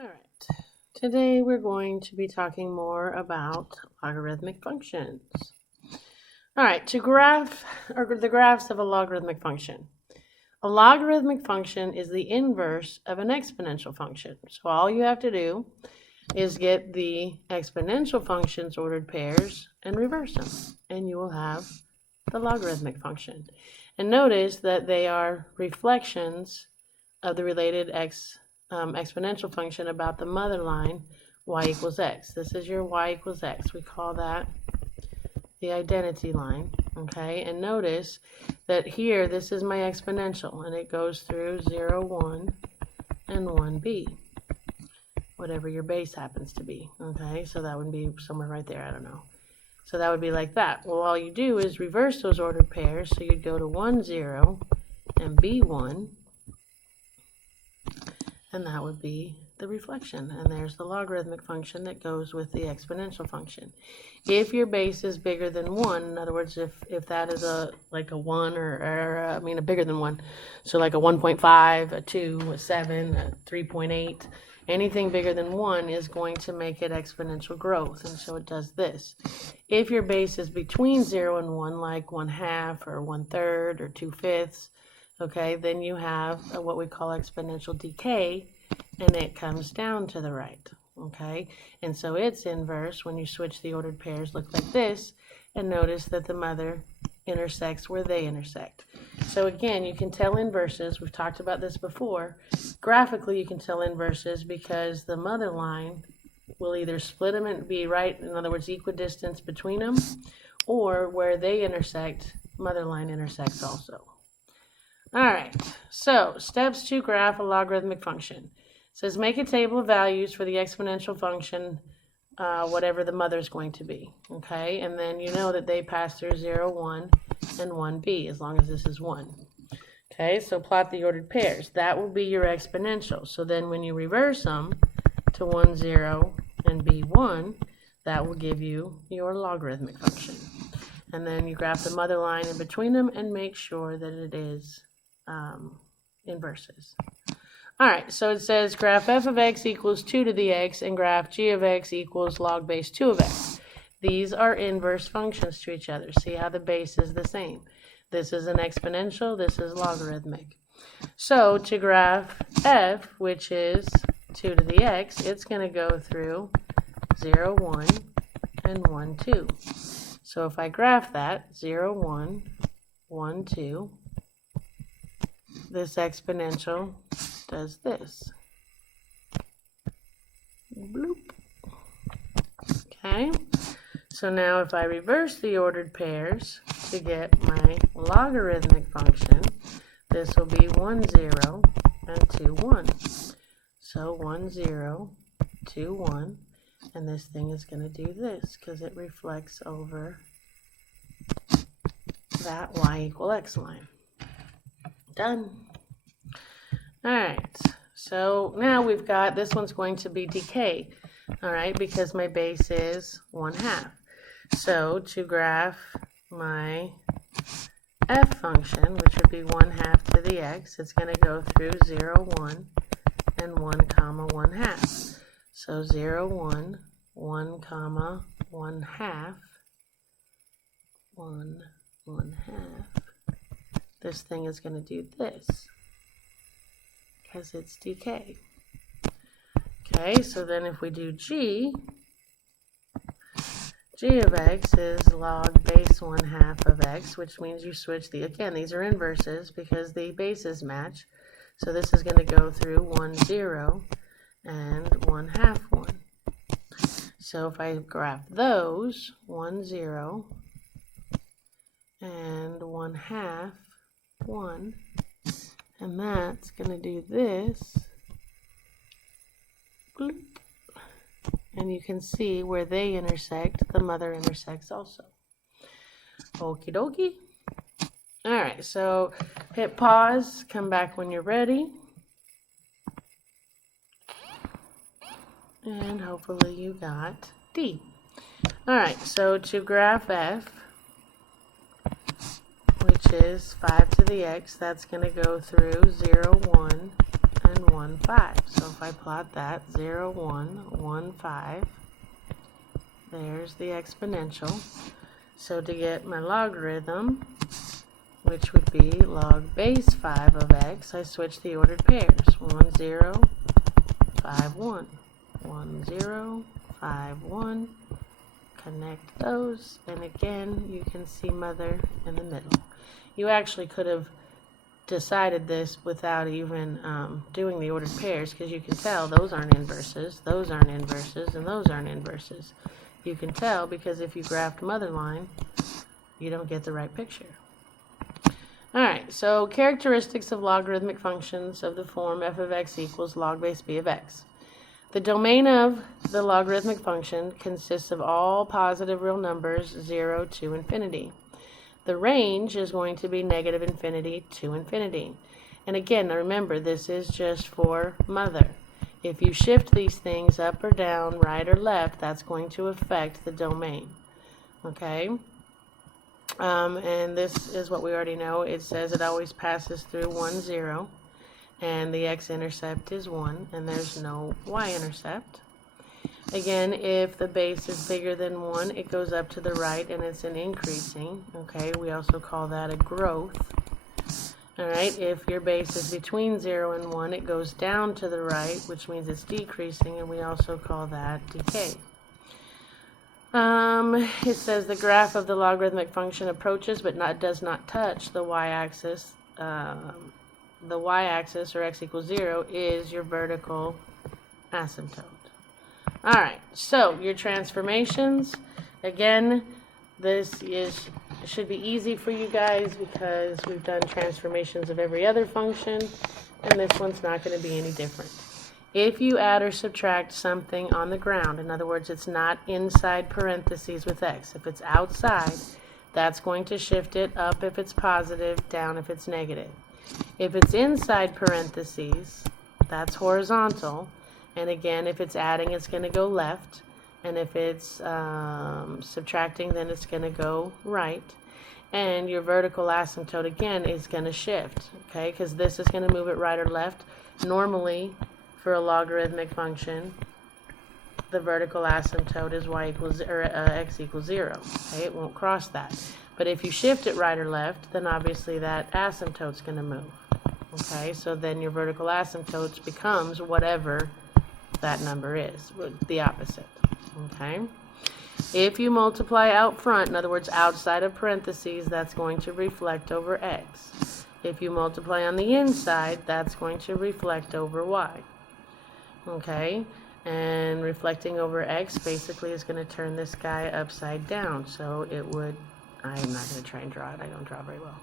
Alright, today we're going to be talking more about logarithmic functions. Alright, to graph the graphs of a logarithmic function. A logarithmic function is the inverse of an exponential function. So all you have to do is get the exponential function's ordered pairs and reverse them, and you will have the logarithmic function. And notice that they are reflections of the related exponential function about the mother line, y equals x. This is your y equals x. We call that the identity line, okay? And notice that here, this is my exponential, and it goes through 0, 1, and 1b, whatever your base happens to be, okay? So that would be somewhere right there, I don't know. So that would be like that. Well, all you do is reverse those ordered pairs, so you'd go to 1, 0, and b1, and that would be the reflection. And there's the logarithmic function that goes with the exponential function. If your base is bigger than 1, in other words, if that is like a 1 or a bigger than 1, so like a 1.5, a 2, a 7, a 3.8, anything bigger than 1 is going to make it exponential growth, and so it does this. If your base is between 0 and 1, like 1/2 or 1/3 or 2/5, okay, then you have what we call exponential decay, and it comes down to the right, okay? And so its inverse, when you switch the ordered pairs, look like this, and notice that the mother intersects where they intersect. So again, you can tell inverses. We've talked about this before. Graphically, you can tell inverses because the mother line will either split them and be right, in other words, equidistance between them, or where they intersect, mother line intersects also. All right, so steps to graph a logarithmic function. It says make a table of values for the exponential function, whatever the mother is going to be, okay? And then you know that they pass through 0, 1, and 1b, as long as this is 1. Okay, so plot the ordered pairs. That will be your exponential. So then when you reverse them to 1, 0, and b1, that will give you your logarithmic function. And then you graph the mother line in between them and make sure that it is inverses. All right, so it says graph f of x equals 2 to the x and graph g of x equals log base 2 of x. These are inverse functions to each other. See how the base is the same. This is an exponential, this is logarithmic. So to graph f, which is 2 to the x, it's going to go through 0, 1, and 1, 2. So if I graph that, 0, 1, 1, 2, this exponential does this. Bloop. Okay, so now if I reverse the ordered pairs to get my logarithmic function, this will be 1, 0, and 2, 1. So 1, 0, 2, 1, and this thing is going to do this because it reflects over that y equal x line. Done. All right, so now we've got, this one's going to be decay, all right, because my base is 1/2. So to graph my f function, which would be 1/2 to the x, it's going to go through 0, 1, and 1, 1/2. So 0, 1, 1, 1/2, 1, 1/2. This thing is going to do this because it's decay. Okay, so then if we do g of x is log base 1/2 of x, which means you switch again, these are inverses because the bases match. So this is going to go through 1, 0, and 1/2, 1. So if I graph those, 1, 0, and 1/2, 1, and that's going to do this, bloop. And you can see where they intersect, the mother intersects also. Okie dokie. All right, so hit pause, come back when you're ready. And hopefully you got D. All right, so to graph f, which is 5 to the x, that's going to go through 0, 1, and and 1, 5. So if I plot that, 0, 1, 1, 5, there's the exponential. So to get my logarithm, which would be log base 5 of x, I switch the ordered pairs. 1, 0, 5, 1. 1, 0, 5, 1. Connect those, and again, you can see mother in the middle. You actually could have decided this without even doing the ordered pairs, because you can tell those aren't inverses, those aren't inverses, and those aren't inverses. You can tell because if you graphed mother line, you don't get the right picture. Alright, so characteristics of logarithmic functions of the form f of x equals log base b of x. The domain of the logarithmic function consists of all positive real numbers 0 to infinity. The range is going to be negative infinity to infinity. And again, remember, this is just for mother. If you shift these things up or down, right or left, that's going to affect the domain. Okay? And this is what we already know. It says it always passes through 1, 0. And the x-intercept is 1, and there's no y-intercept. Again, if the base is bigger than 1, it goes up to the right, and it's an increasing. Okay, we also call that a growth. Alright, if your base is between 0 and 1, it goes down to the right, which means it's decreasing, and we also call that decay. It says the graph of the logarithmic function approaches but does not touch the y-axis. The y-axis, or x equals 0, is your vertical asymptote. Alright, so your transformations, again, this should be easy for you guys because we've done transformations of every other function, and this one's not going to be any different. If you add or subtract something on the ground, in other words, it's not inside parentheses with x. If it's outside, that's going to shift it up if it's positive, down if it's negative. If it's inside parentheses, that's horizontal. And again, if it's adding, it's going to go left. And if it's subtracting, then it's going to go right. And your vertical asymptote, again, is going to shift. Okay, because this is going to move it right or left. Normally, for a logarithmic function, the vertical asymptote is x equals 0. Okay, it won't cross that. But if you shift it right or left, then obviously that asymptote's going to move. Okay, so then your vertical asymptote becomes whatever that number is, the opposite. Okay, if you multiply out front, in other words, outside of parentheses, that's going to reflect over x. If you multiply on the inside, that's going to reflect over y. Okay, and reflecting over x basically is going to turn this guy upside down. So it would, I'm not going to try and draw it. I don't draw very well.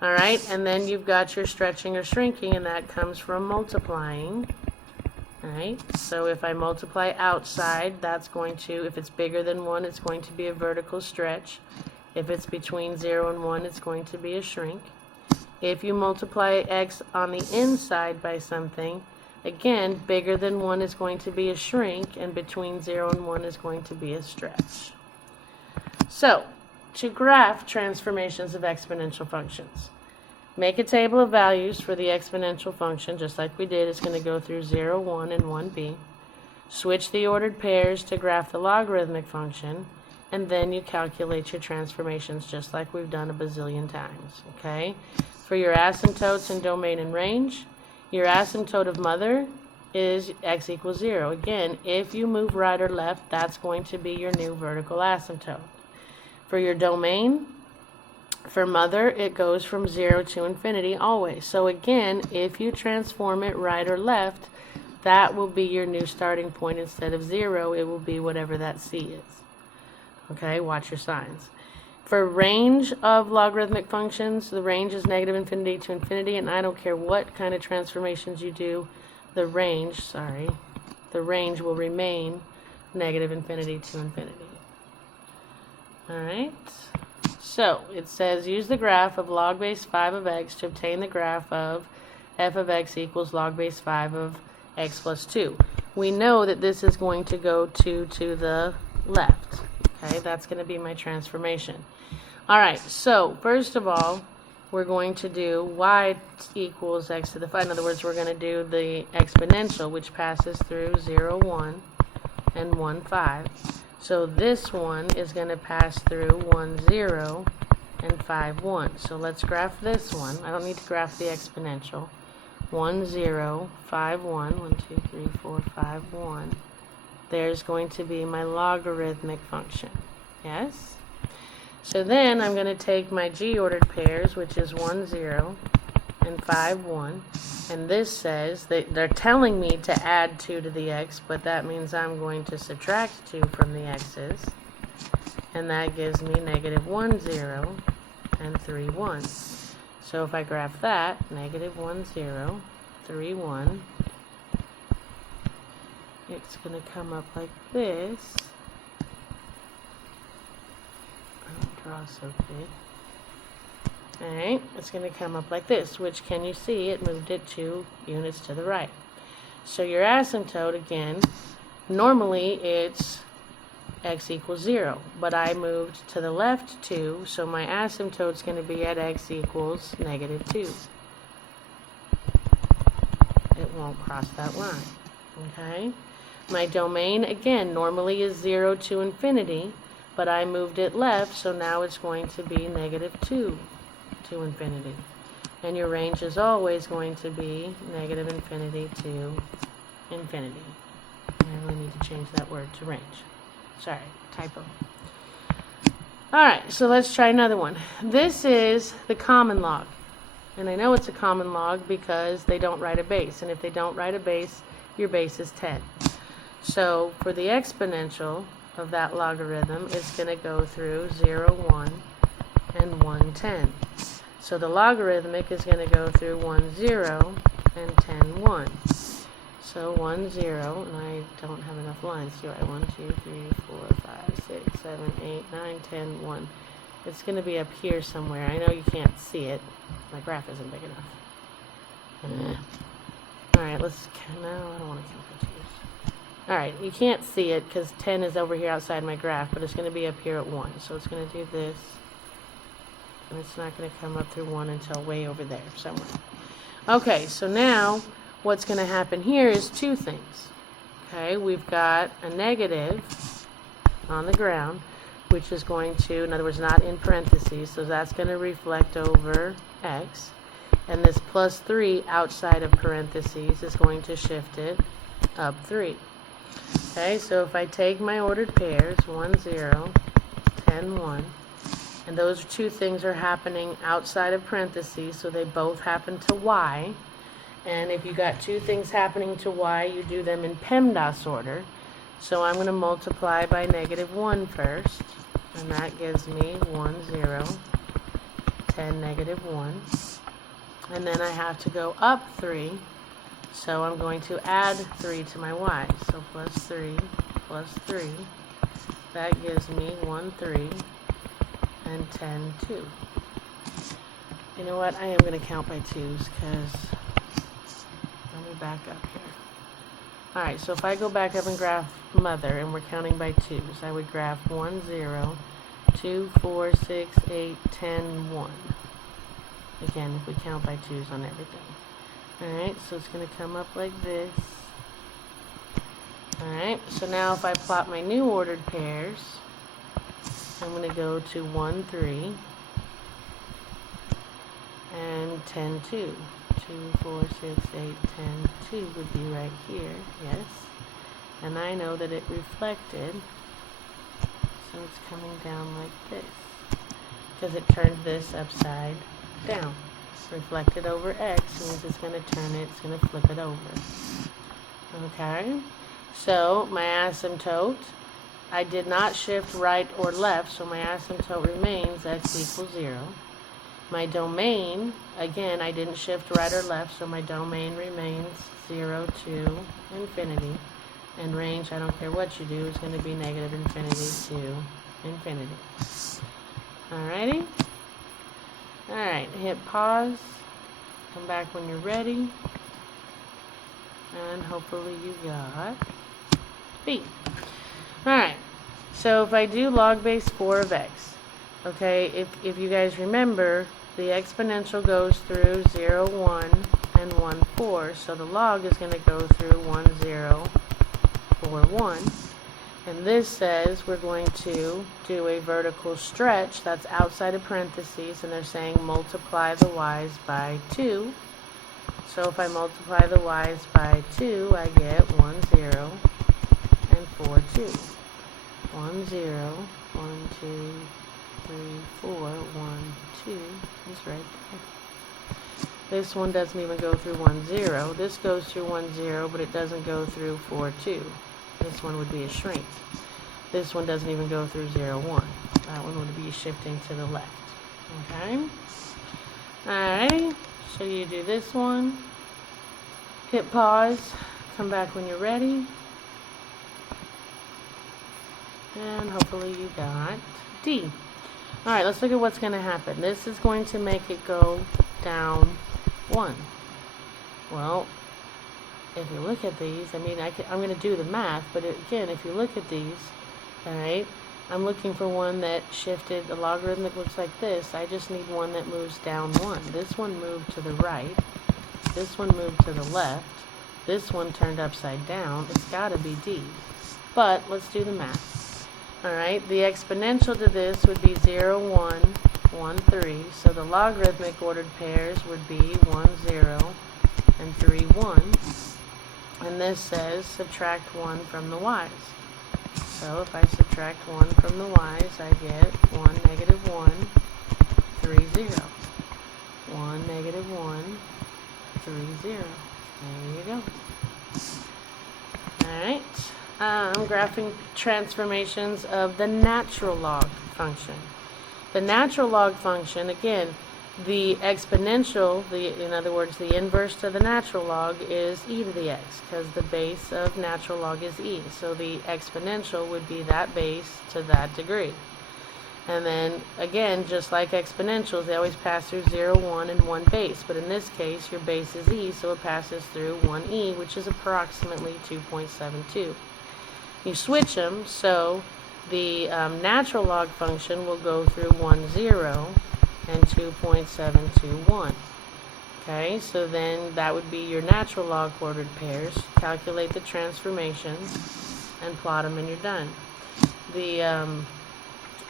All right, and then you've got your stretching or shrinking, and that comes from multiplying. All right, so if I multiply outside, that's going to, if it's bigger than 1, it's going to be a vertical stretch. If it's between 0 and 1, it's going to be a shrink. If you multiply x on the inside by something, again, bigger than 1 is going to be a shrink, and between 0 and 1 is going to be a stretch. So, to graph transformations of exponential functions, make a table of values for the exponential function, just like we did. It's going to go through 0, 1, and 1b. Switch the ordered pairs to graph the logarithmic function, and then you calculate your transformations just like we've done a bazillion times. Okay? For your asymptotes and domain and range, your asymptote of mother is x equals 0. Again, if you move right or left, that's going to be your new vertical asymptote. For your domain, for mother, it goes from 0 to infinity always. So again, if you transform it right or left, that will be your new starting point. Instead of 0, it will be whatever that c is. Okay, watch your signs. For range of logarithmic functions, the range is negative infinity to infinity, and I don't care what kind of transformations you do, the range will remain negative infinity to infinity. Alright, so it says use the graph of log base 5 of x to obtain the graph of f of x equals log base 5 of x plus 2. We know that this is going to go 2 to the left. Okay, that's going to be my transformation. Alright, so first of all, we're going to do y equals x to the 5. In other words, we're going to do the exponential, which passes through 0, 1, and 1, 5. So this one is going to pass through 1, 0, and 5, 1. So let's graph this one. I don't need to graph the exponential. 1, 0, 5, 1. 1, 2, 3, 4, 5, 1. There's going to be my logarithmic function. Yes? So then I'm going to take my g-ordered pairs, which is 1, 0, and 5, 1. And this says that they're telling me to add 2 to the x, but that means I'm going to subtract 2 from the x's. And that gives me negative 1, 0, and 3, 1. So if I graph that, negative 1, 0, 3, 1, it's going to come up like this. I don't draw so good. Alright, it's going to come up like this, which, can you see, it moved it 2 units to the right. So your asymptote, again, normally it's x equals 0, but I moved to the left 2, so my asymptote's going to be at x equals negative 2. It won't cross that line. Okay? My domain, again, normally is 0 to infinity, but I moved it left, so now it's going to be negative 2 to infinity. And your range is always going to be negative infinity to infinity. I really need to change that word to range. Sorry, typo. Alright, so let's try another one. This is the common log. And I know it's a common log because they don't write a base. And if they don't write a base, your base is 10. So for the exponential of that logarithm, it's going to go through 0, 1, and 1, 10. So the logarithmic is going to go through 1, 0, and 10, 1. So 1, 0, and I don't have enough lines, do I? 1, 2, 3, 4, 5, 6, 7, 8, 9, 10, 1. It's going to be up here somewhere. I know you can't see it. My graph isn't big enough. Alright, let's, no, I don't want to count the 2's. Alright, you can't see it because 10 is over here outside my graph, but it's going to be up here at 1. So it's going to do this. And it's not going to come up through 1 until way over there somewhere. Okay, so now what's going to happen here is 2 things. Okay, we've got a negative on the ground, which is going to, in other words, not in parentheses, so that's going to reflect over x. And this plus 3 outside of parentheses is going to shift it up 3. Okay, so if I take my ordered pairs, 1, 0, 10, 1, and those 2 things are happening outside of parentheses, so they both happen to y. And if you got 2 things happening to y, you do them in PEMDAS order. So I'm going to multiply by negative 1 first, and that gives me 1, 0, 10, negative 1. And then I have to go up 3, so I'm going to add 3 to my y. So plus 3, that gives me 1, 3, and 10, 2. You know what, I am going to count by 2's because, let me back up here. Alright, so if I go back up and graph mother, and we're counting by 2's, I would graph 1, 0, 2, 4, 6, 8, 10, 1. Again, if we count by 2's on everything. Alright, so it's going to come up like this. Alright, so now if I plot my new ordered pairs, I'm going to go to 1, 3, and 10, 2. 2, 4, 6, 8, 10, 2 would be right here, yes. And I know that it reflected, so it's coming down like this. Because it turned this upside down. Reflected over x means it's going to turn it, it's going to flip it over. Okay, so my asymptote, I did not shift right or left, so my asymptote remains x equals 0. My domain, again, I didn't shift right or left, so my domain remains 0 to infinity. And range, I don't care what you do, is going to be negative infinity to infinity. Alrighty? Alright, hit pause. Come back when you're ready. And hopefully you got B. Alright, so if I do log base 4 of x, okay, if you guys remember, the exponential goes through 0, 1, and 1, 4. So the log is going to go through 1, 0, 4, 1. And this says we're going to do a vertical stretch that's outside of parentheses, and they're saying multiply the y's by 2. So if I multiply the y's by 2, I get 1, 0, and 4, 2. 1, 0, 1, 2, 3, 4, 1, 2 is right there. This one doesn't even go through 1, 0. This goes through 1, 0, but it doesn't go through 4, 2. This one would be a shrink. This one doesn't even go through 0, 1. That one would be shifting to the left. Okay? Alrighty. So you do this one. Hit pause. Come back when you're ready. And hopefully you got D. Alright, let's look at what's going to happen. This is going to make it go down 1. Well, if you look at these, I mean, I'm going to do the math, but again, if you look at these, alright, I'm looking for one that shifted. The logarithmic looks like this. I just need one that moves down 1. This one moved to the right. This one moved to the left. This one turned upside down. It's got to be D. But let's do the math. Alright, the exponential to this would be 0, 1, 1, 3. So the logarithmic ordered pairs would be 1, 0, and 3, 1. And this says subtract 1 from the y's. So if I subtract 1 from the y's, I get 1, negative 1, 3, 0. 1, negative 1, 3, 0. There you go. Alright. I'm graphing transformations of the natural log function. The natural log function, again, the exponential, in other words, the inverse to the natural log is e to the x, because the base of natural log is e. So the exponential would be that base to that degree. And then, again, just like exponentials, they always pass through 0, 1, and 1 base. But in this case, your base is e, so it passes through 1e, which is approximately 2.72. You switch them, so the natural log function will go through 1, 0, and 2.721. Okay, so then that would be your natural log ordered pairs. Calculate the transformations and plot them, and you're done. The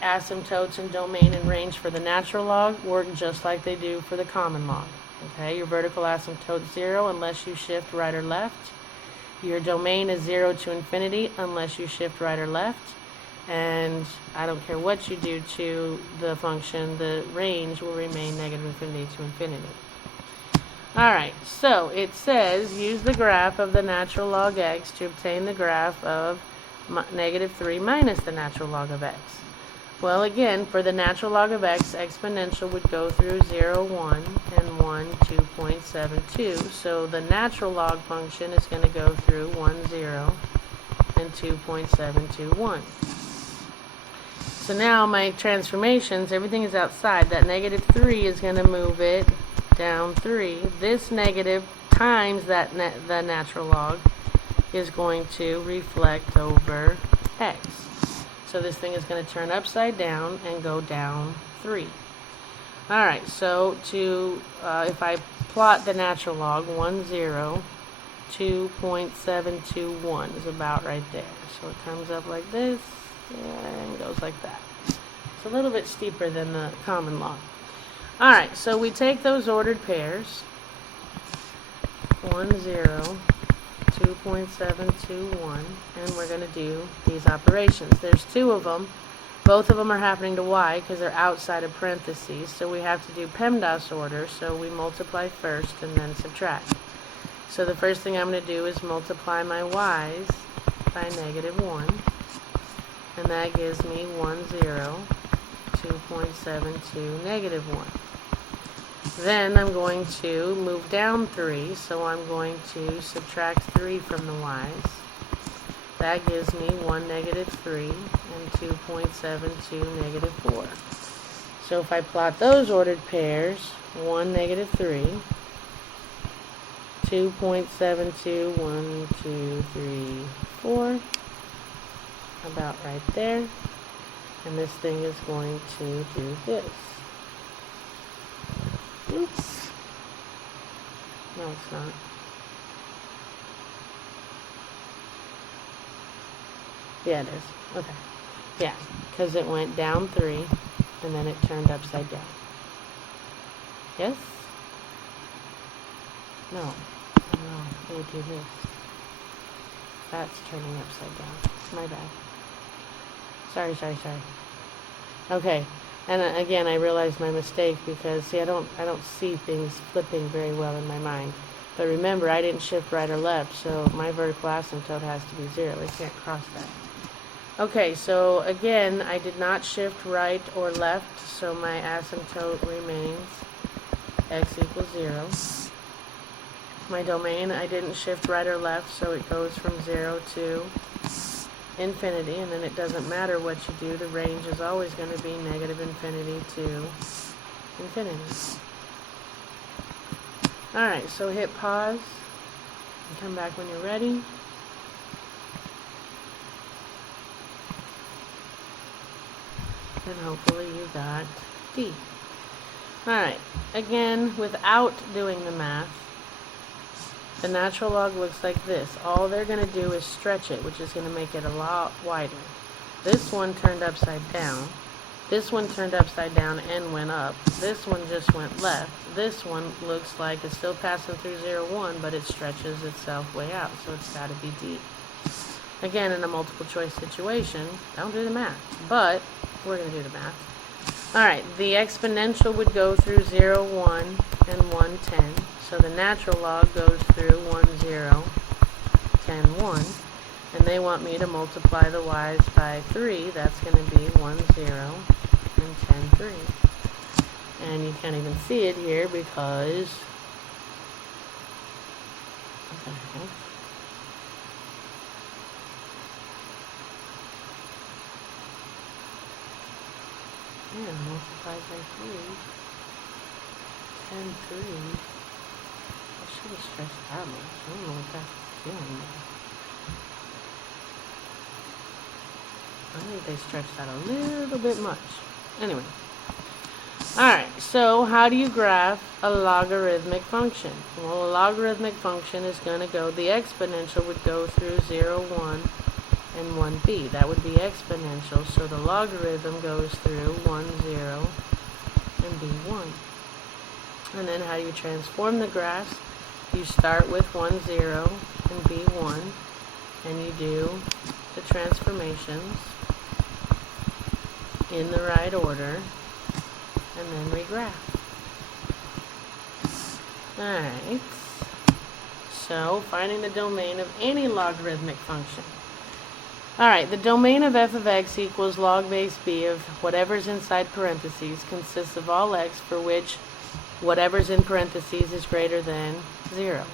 asymptotes and domain and range for the natural log work just like they do for the common log. Okay, your vertical asymptote 0 unless you shift right or left. Your domain is 0 to infinity unless you shift right or left. And I don't care what you do to the function, the range will remain negative infinity to infinity. Alright, so it says use the graph of the natural log x to obtain the graph of negative 3 minus the natural log of x. Well, again, for the natural log of x, exponential would go through 0, 1, and 1, 2.72. So the natural log function is going to go through 1, 0, and 2.721. So now my transformations, everything is outside. That negative 3 is going to move it down 3. This negative times that the natural log is going to reflect over x. So this thing is going to turn upside down and go down 3. Alright, so if I plot the natural log, 1, 0, 2.721 is about right there. So it comes up like this and goes like that. It's a little bit steeper than the common log. Alright, so we take those ordered pairs, 1, 0, 2.721, and we're going to do these operations. There's 2 of them. Both of them are happening to y because they're outside of parentheses, so we have to do PEMDAS order, so we multiply first and then subtract. So the first thing I'm going to do is multiply my y's by negative 1, and that gives me 1, 0, 2.72, negative 1. Then I'm going to move down 3, so I'm going to subtract 3 from the y's. That gives me 1, negative 3, and 2.72, negative 4. So if I plot those ordered pairs, 1, negative 3, 2.72, 1, 2, 3, 4, about right there. And this thing is going to do this. Oops. No, it's not. Yeah, it is. Okay. Yeah, because it went down 3, and then it turned upside down. Yes? No. No, it would do this. That's turning upside down. My bad. Sorry. Okay. And again, I realized my mistake because, see, I don't see things flipping very well in my mind. But remember, I didn't shift right or left, so my vertical asymptote has to be 0. I can't cross that. Okay, so again, I did not shift right or left, so my asymptote remains x equals 0. My domain, I didn't shift right or left, so it goes from 0 to infinity, and then it doesn't matter what you do, the range is always going to be negative infinity to infinity. Alright, so hit pause and come back when you're ready. And hopefully you got D. Alright, again, without doing the math, the natural log looks like this. All they're going to do is stretch it, which is going to make it a lot wider. This one turned upside down. This one turned upside down and went up. This one just went left. This one looks like it's still passing through 0, 1, but it stretches itself way out, so it's got to be D. Again, in a multiple choice situation, don't do the math, but we're going to do the math. Alright, the exponential would go through 0, 1, and 1, 10. So the natural log goes through 1, 0, 10, 1. And they want me to multiply the y's by 3. That's going to be 1, 0, and 10, 3. And you can't even see it here because... what the heck? Yeah, multiplied by 3. 10, 3. I should have stretched that much. I don't know what that's doing there. I think they stretched that a little bit much. Anyway. Alright, so how do you graph a logarithmic function? Well, a logarithmic function is going to go, the exponential would go through 0, 1, and 1b. That would be exponential, so the logarithm goes through 1, 0, and b1. And then how do you transform the graphs? You start with 1, 0, and b1, and you do the transformations in the right order, and then regraph. Alright, so finding the domain of any logarithmic function. Alright, the domain of f of x equals log base b of whatever's inside parentheses consists of all x for which whatever's in parentheses is greater than 0.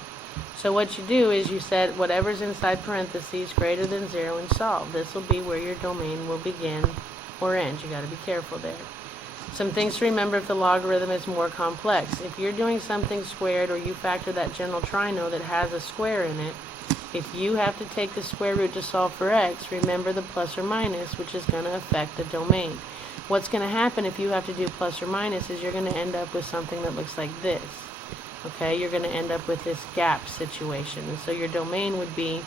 So what you do is you set whatever's inside parentheses greater than 0 and solve. This will be where your domain will begin or end. You got to be careful there. Some things to remember if the logarithm is more complex. If you're doing something squared or you factor that general trino that has a square in it, if you have to take the square root to solve for x, remember the plus or minus, which is going to affect the domain. What's going to happen if you have to do plus or minus is you're going to end up with something that looks like this. Okay, you're going to end up with this gap situation. And so your domain would be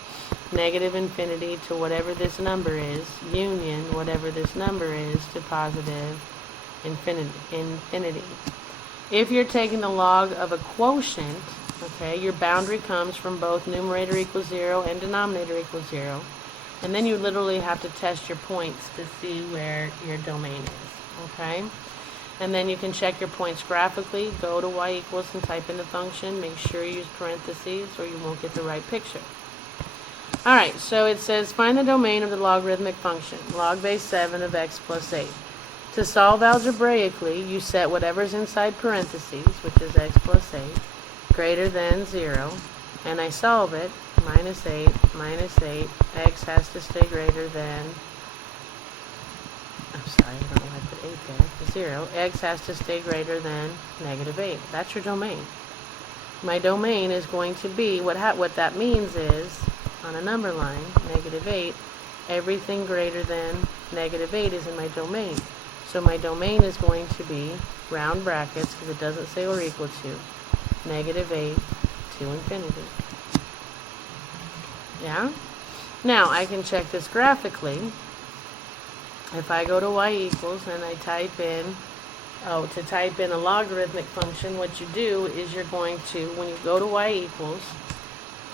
negative infinity to whatever this number is, union whatever this number is to positive infinity. If you're taking the log of a quotient, okay, your boundary comes from both numerator equals 0 and denominator equals 0. And then you literally have to test your points to see where your domain is, okay? And then you can check your points graphically. Go to y equals and type in the function. Make sure you use parentheses or you won't get the right picture. Alright, so it says find the domain of the logarithmic function, log base 7 of x plus 8. To solve algebraically, you set whatever's inside parentheses, which is x plus 8, greater than 0, and I solve it, minus 8, x has to stay greater than, I'm sorry, I don't know why I put 8 there, 0, x has to stay greater than negative 8. That's your domain. My domain is going to be, what that means is, on a number line, negative 8, everything greater than negative 8 is in my domain. So my domain is going to be round brackets, because it doesn't say or equal to, -8 to infinity. Yeah? Now, I can check this graphically. If I go to y equals and I type in, to type in a logarithmic function, what you do is you're going to, when you go to y equals,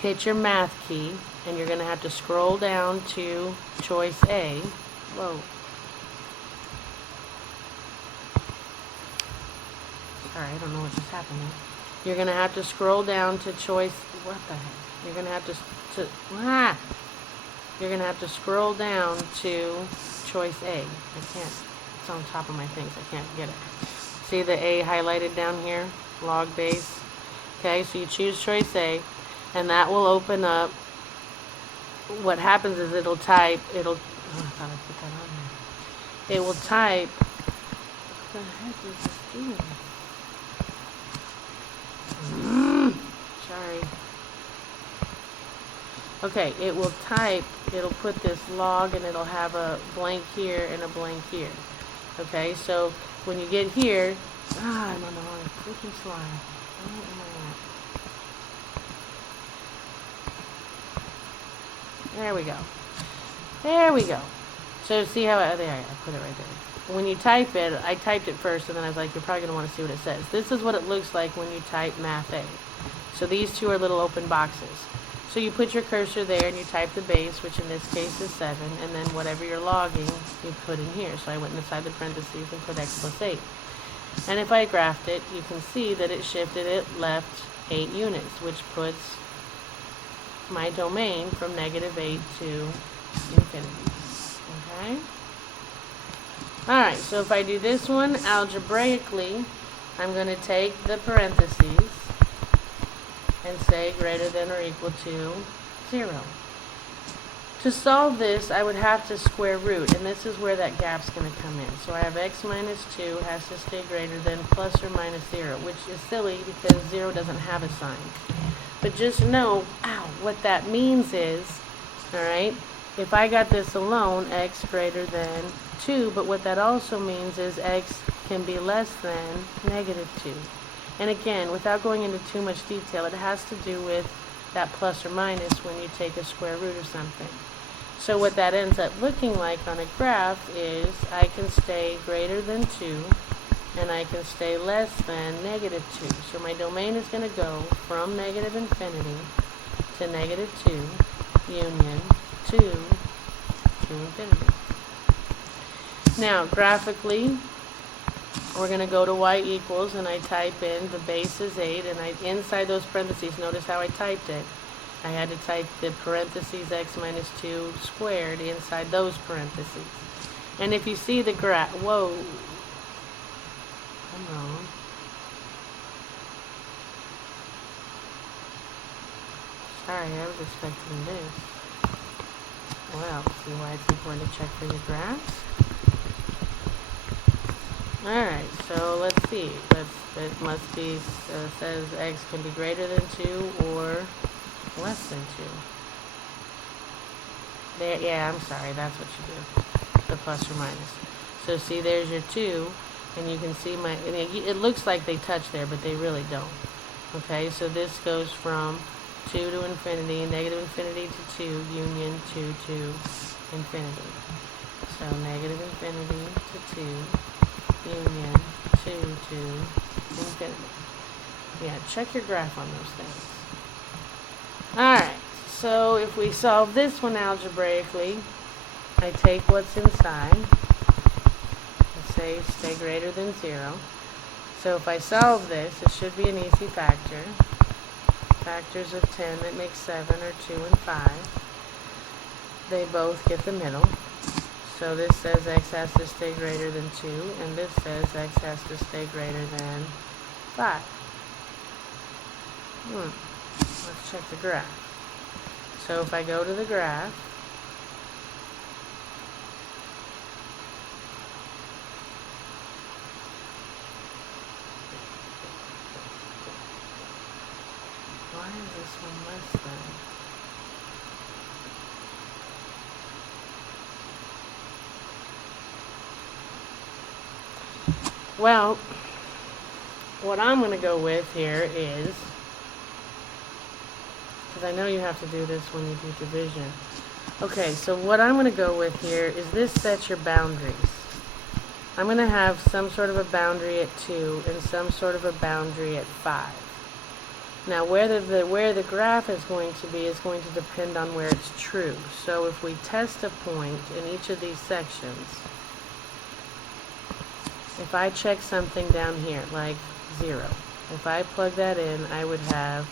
hit your math key, and you're going to have to scroll down to choice A. Whoa. Sorry, I don't know what just happened there. You're going to have to scroll down to choice, what the heck? You're going to have You're going to have to scroll down to choice A. I can't, it's on top of my things, I can't get it. See the A highlighted down here? Log base. Okay, so you choose choice A, and that will open up. What happens is it'll type, oh, I thought I put that on there. It will type, what the heck is this doing? Sorry. Okay, it will type, it'll put this log, and it'll have a blank here and a blank here. Okay, so when you get here, I'm on the wrong freaking slide. Where am I at? There we go. There we go. So see how, there, I put it right there. When you type it, I typed it first, and then I was like, you're probably going to want to see what it says. This is what it looks like when you type Math A. So these two are little open boxes. So you put your cursor there, and you type the base, which in this case is 7, and then whatever you're logging, you put in here. So I went inside the parentheses and put x plus 8. And if I graphed it, you can see that it shifted it left 8 units, which puts my domain from -8 to infinity. Okay? Alright, so if I do this one algebraically, I'm going to take the parentheses and say greater than or equal to 0. To solve this, I would have to square root, and this is where that gap's going to come in. So I have x minus 2 has to stay greater than plus or minus 0, which is silly because 0 doesn't have a sign. But just know, what that means is, alright, if I got this alone, x greater than 2, but what that also means is x can be less than -2. And again, without going into too much detail, it has to do with that plus or minus when you take a square root of something. So what that ends up looking like on a graph is I can stay greater than 2 and I can stay less than -2. So my domain is going to go from -infinity to -2 union 2 to infinity. Now graphically, we're going to go to y equals, and I type in the base is 8, and inside those parentheses, notice how I typed it. I had to type the parentheses x minus 2 squared inside those parentheses. And if you see the graph, whoa, come on. Sorry, I was expecting this. Well, see why it's important to check for your graphs? Alright, so let's see. It must be, says x can be greater than 2 or less than 2. There, yeah, I'm sorry, that's what you do. The plus or minus. So see, there's your 2, and you can see it looks like they touch there, but they really don't. Okay, so this goes from 2 to infinity, -infinity to 2, union 2 to infinity. So -infinity to 2. Union 2 to infinity. Yeah, check your graph on those things. Alright, so if we solve this one algebraically, I take what's inside. Let's say stay greater than 0. So if I solve this, it should be an easy factor. Factors of 10 that make 7 are 2 and 5. They both get the middle. So this says x has to stay greater than 2, and this says x has to stay greater than 5. Let's check the graph. So if I go to the graph, why is this one less than? Well, what I'm going to go with here is, because I know you have to do this when you do division. Okay, so what I'm going to go with here is this sets your boundaries. I'm going to have some sort of a boundary at 2 and some sort of a boundary at 5. Now, where the graph is going to be is going to depend on where it's true. So if we test a point in each of these sections, if I check something down here, like 0, if I plug that in, I would have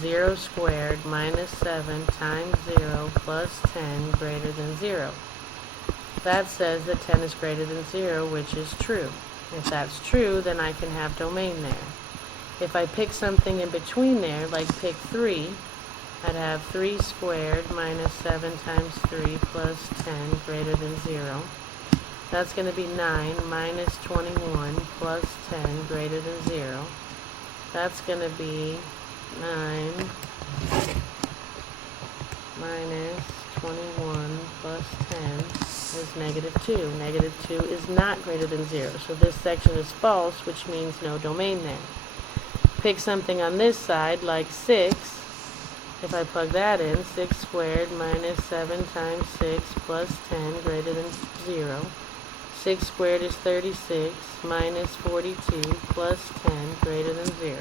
0 squared minus 7 times 0 plus 10 greater than 0. That says that 10 is greater than 0, which is true. If that's true, then I can have domain there. If I pick something in between there, like pick 3, I'd have 3 squared minus 7 times 3 plus 10 greater than 0. That's going to be 9 minus 21 plus 10 greater than 0. That's going to be 9 minus 21 plus 10 is negative 2. Negative 2 is not greater than 0. So this section is false, which means no domain there. Pick something on this side, like 6. If I plug that in, 6 squared minus 7 times 6 plus 10 greater than 0. 6 squared is 36 minus 42 plus 10 greater than 0.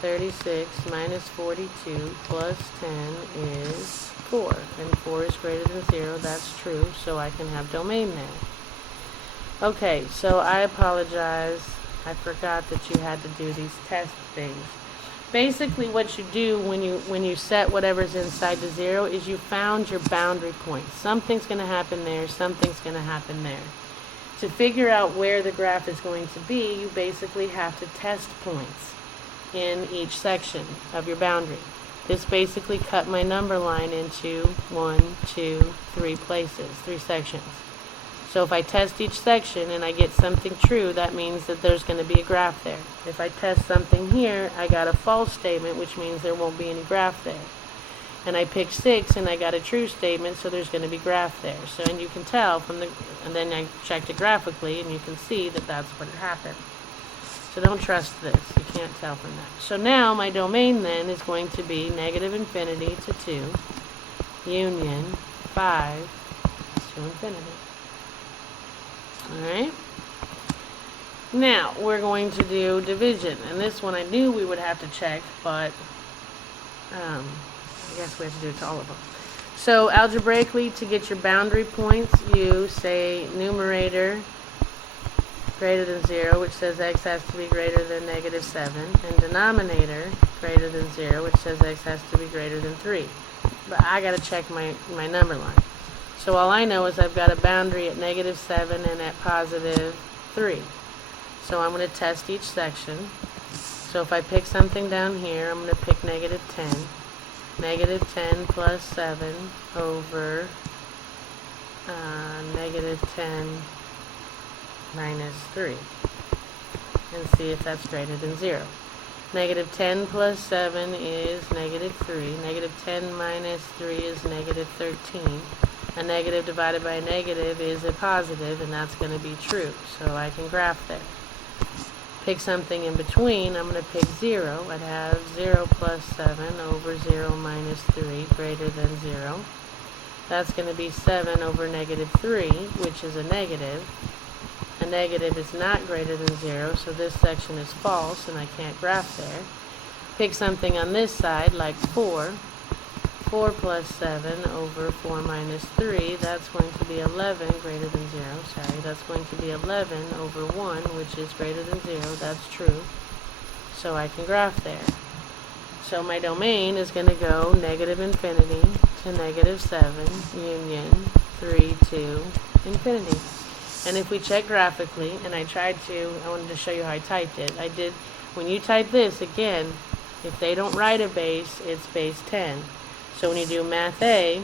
36 minus 42 plus 10 is 4. And 4 is greater than 0. That's true, so I can have domain there. Okay, so I apologize. I forgot that you had to do these test things. Basically, what you do when you set whatever's inside the 0 is you found your boundary point. Something's going to happen there, something's going to happen there. To figure out where the graph is going to be, you basically have to test points in each section of your boundary. This basically cut my number line into 1, 2, 3 places, 3 sections. So if I test each section and I get something true, that means that there's going to be a graph there. If I test something here, I got a false statement, which means there won't be any graph there. And I picked 6 and I got a true statement, so there's going to be graph there. So, and you can tell from the, and then I checked it graphically and you can see that that's what happened. So don't trust this, you can't tell from that. So now my domain then is going to be negative infinity to 2, union 5 to infinity. Alright? Now, we're going to do division. And this one I knew we would have to check, but I guess we have to do it to all of them. So, algebraically, to get your boundary points, you say numerator greater than 0, which says x has to be greater than negative 7, and denominator greater than 0, which says x has to be greater than 3. But I got to check my number line. So all I know is I've got a boundary at negative 7 and at positive 3. So I'm going to test each section. So if I pick something down here, I'm going to pick negative 10. Negative 10 plus 7 over negative 10 minus 3. And see if that's greater than 0. Negative 10 plus 7 is negative 3. Negative 10 minus 3 is negative 13. A negative divided by a negative is a positive, and that's going to be true. So I can graph there. Pick something in between. I'm going to pick 0. I'd have 0 plus 7 over 0 minus 3 greater than 0. That's going to be 7 over negative 3, which is a negative. A negative is not greater than 0, so this section is false, and I can't graph there. Pick something on this side, like 4. 4 plus 7 over 4 minus 3, that's going to be 11 greater than 0. Sorry, that's going to be 11 over 1, which is greater than 0. That's true. So I can graph there. So my domain is going to go negative infinity to negative 7, union 3 to infinity. And if we check graphically, and I wanted to show you how I typed it. I did, when you type this, again, if they don't write a base, it's base 10. So when you do math A,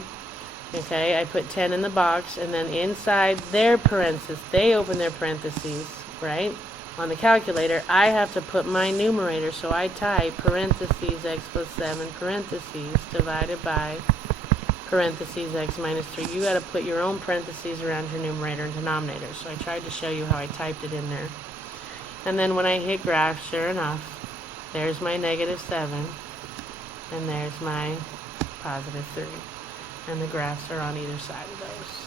okay, I put 10 in the box, and then inside their parentheses, they open their parentheses, right? On the calculator, I have to put my numerator, so I type parentheses x plus 7 parentheses divided by parentheses x minus 3. You got to put your own parentheses around your numerator and denominator. So I tried to show you how I typed it in there. And then when I hit graph, sure enough, there's my -7, and there's my +3. And the graphs are on either side of those.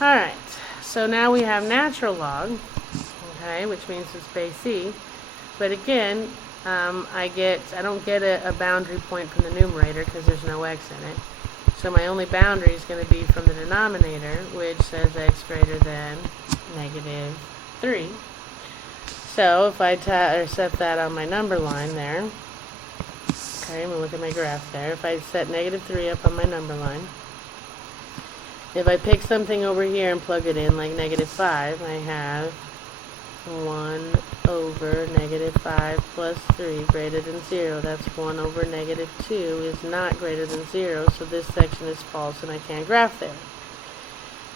Alright, so now we have natural log, okay, which means it's base C. But again, I don't get a boundary point from the numerator because there's no x in it. So my only boundary is going to be from the denominator, which says x greater than -3. So if I set that on my number line there, okay, I'm going to look at my graph there. If I set -3 up on my number line, if I pick something over here and plug it in, like -5, I have 1 over -5 plus 3 greater than 0. That's 1 over -2 is not greater than 0, so this section is false and I can't graph there.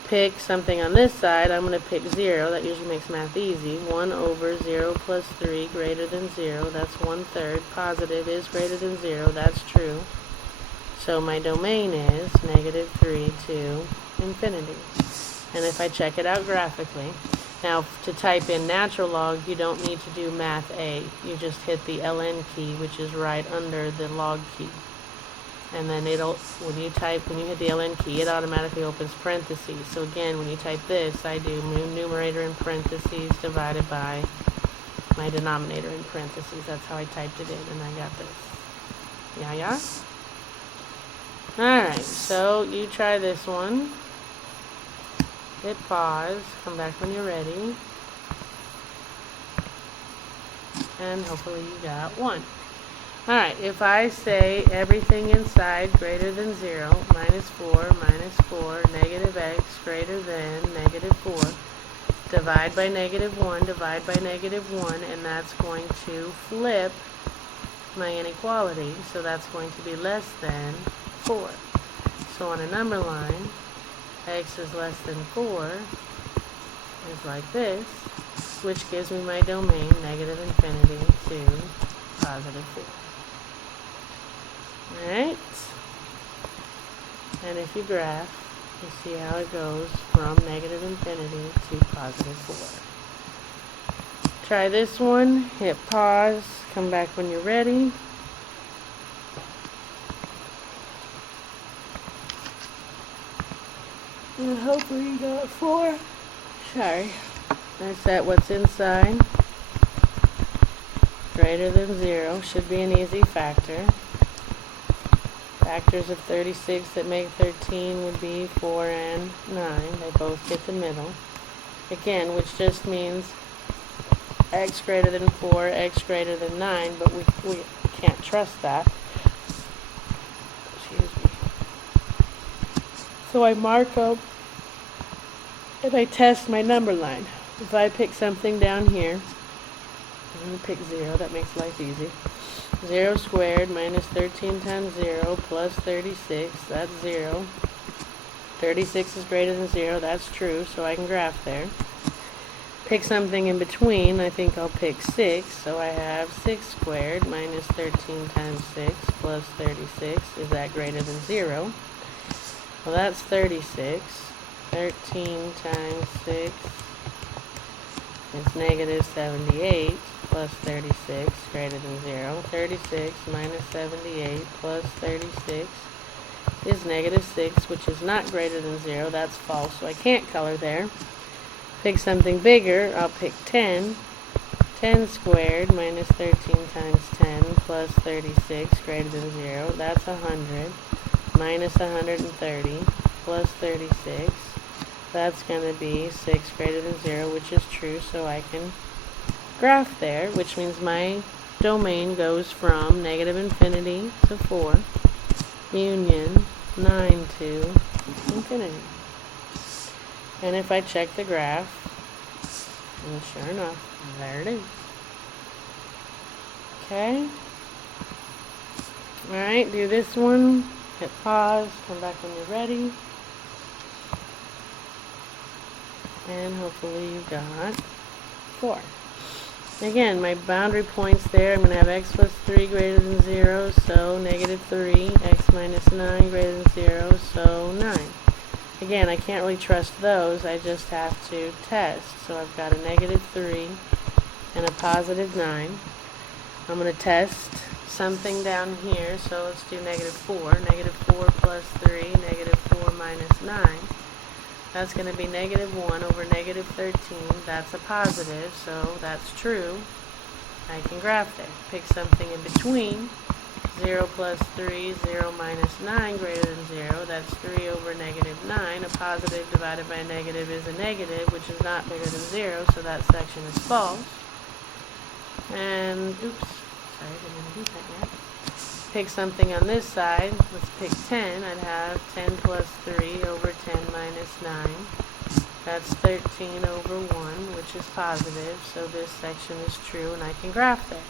Pick something on this side, I'm going to pick 0. That usually makes math easy. 1 over 0 plus 3 greater than 0. That's 1/3. Positive is greater than 0. That's true. So my domain is -3 to infinity. And if I check it out graphically, now to type in natural log, you don't need to do math A. You just hit the ln key, which is right under the log key. And then when you hit the ln key, it automatically opens parentheses. So again, when you type this, I do numerator in parentheses divided by my denominator in parentheses. That's how I typed it in, and I got this. Yeah? Alright, so you try this one. Hit pause, come back when you're ready. And hopefully you got 1. Alright, if I say everything inside greater than 0, -4, negative x greater than -4, divide by -1, divide by -1, and that's going to flip my inequality, so that's going to be less than 4. So on a number line, x is less than 4 is like this, which gives me my domain -infinity to +4. Alright, and if you graph, you see how it goes from -infinity to +4. Try this one, hit pause, come back when you're ready. And hopefully you got 4. Sorry. I set what's inside greater than 0. Should be an easy factor. Factors of 36 that make 13 would be 4 and 9. They both get the middle. Again, which just means x greater than 4, x greater than 9, but we can't trust that. Excuse me. So I mark up and I test my number line. If I pick something down here, I'm going to pick 0, that makes life easy. 0 squared minus 13 times 0 plus 36, that's 0. 36 is greater than 0, that's true, so I can graph there. Pick something in between, I think I'll pick 6, so I have 6 squared minus 13 times 6 plus 36, is that greater than 0? Well, that's 36. 13 times 6 is -78 plus 36 greater than 0. 36 minus 78 plus 36 is -6, which is not greater than 0. That's false, so I can't color there. Pick something bigger, I'll pick 10. 10 squared minus 13 times 10 plus 36 greater than 0. That's 100. Minus 130 plus 36. That's going to be 6 greater than 0, which is true, so I can graph there, which means my domain goes from -infinity to 4, union 9 to infinity. And if I check the graph, and sure enough, there it is. Okay. Alright, do this one, hit pause, come back when you're ready. And hopefully you got 4. Again, my boundary points there, I'm going to have x plus 3 greater than 0, so -3, x minus 9 greater than 0, so 9. Again, I can't really trust those. I just have to test. So I've got a -3 and a +9. I'm going to test something down here. So let's do -4. -4 plus 3, -4 minus 9. That's going to be -1 over -13. That's a positive, so that's true. I can graph it. Pick something in between. 0 plus 3, 0 minus 9 greater than 0. That's 3 over -9. A positive divided by a negative is a negative, which is not bigger than 0, so that section is false. And, oops, sorry, I didn't do that yet. Pick something on this side. Let's pick 10. I'd have 10 plus 3 over 10 minus 9. That's 13 over 1, which is positive, so this section is true, and I can graph that.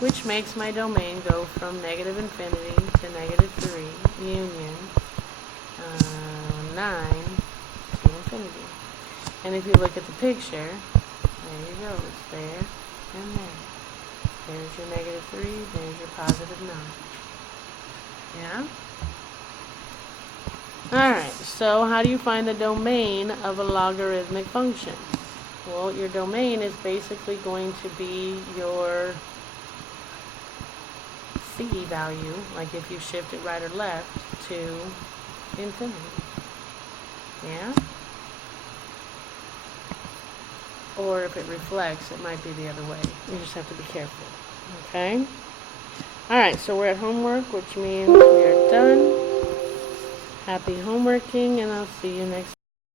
Which makes my domain go from -infinity to -3, union 9 to infinity. And if you look at the picture, there you go, it's there and there. There's your -3, there's your +9. Yeah? Alright, so how do you find the domain of a logarithmic function? Well, your domain is basically going to be your C value, like if you shift it right or left, to infinity. Yeah? Or if it reflects, it might be the other way. You just have to be careful. Okay? Alright, so we're at homework, which means we are done. Happy homeworking, and I'll see you next time.